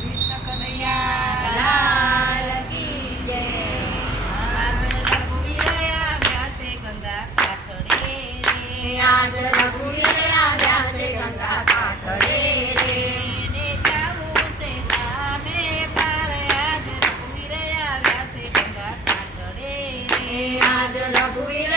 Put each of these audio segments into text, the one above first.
કૃષ્ણ કનૈયા લાલ કી જય. આજ રઘુવીરે આવ્યા છે ગંગા કાંઠે રે. એને જાવું છે સામે પાર. આજ રઘુવીરે આવ્યા છે ગંગા કાંઠે રે. આજ રઘુવીરે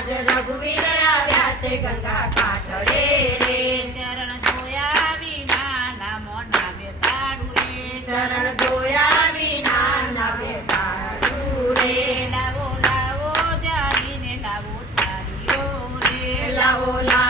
આજ રઘુવીરે આવ્યા છે ગંગા કાંઠે રે ચરણ જોયા વિના નામો ના બેસાડું રે. ચરણ જોયા વિના ના બેસાડું રે લાવો લાવો જાળીને લાવો થાળીઓ રે. લાવો લાવો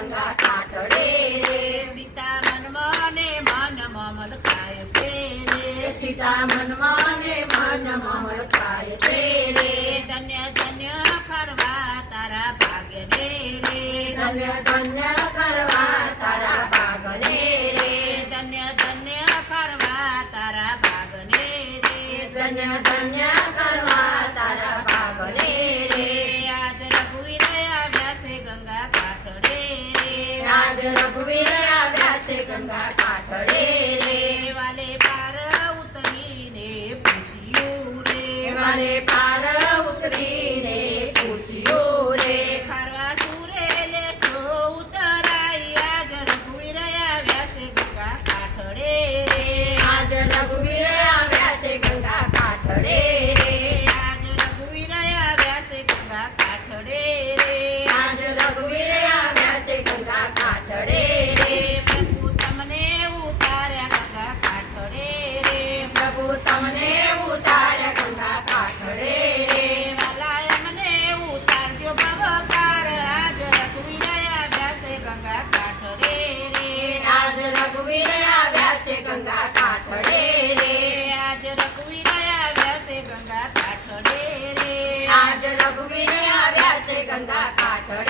ગંગા કાંઠે રે સીતા મનમાં ને મનમાં મલકાય છે રે. સીતા મનમાં ને મનમાં મલકાય છે રે ધન્ય ધન્ય કરવા તારા ભાગ્યને રે. ધન્ય ધન્ય કરવા તારા ભાગને રે ધન્ય ધન્ય કરવા તારા ભાગને રે. ધન્ય ધન્ય કરવા આજ રઘુવીરે આવ્યા છે ગંગા કાંઠે પ્રભુ તમને ઉતાર્યા ગંગા કાંઠે રે વાલા એમને ઉતારજો ભવ પાર. આજ રઘુવીર આવ્યા છે ગંગા કાંઠે રે. આજ રઘુવીરે આવ્યા છે ગંગા કાંઠે રે આજ રઘુવીર આવ્યા છે ગંગા કાંઠે રે. આજ રઘુવીરે આવ્યા છે ગંગા કાંઠે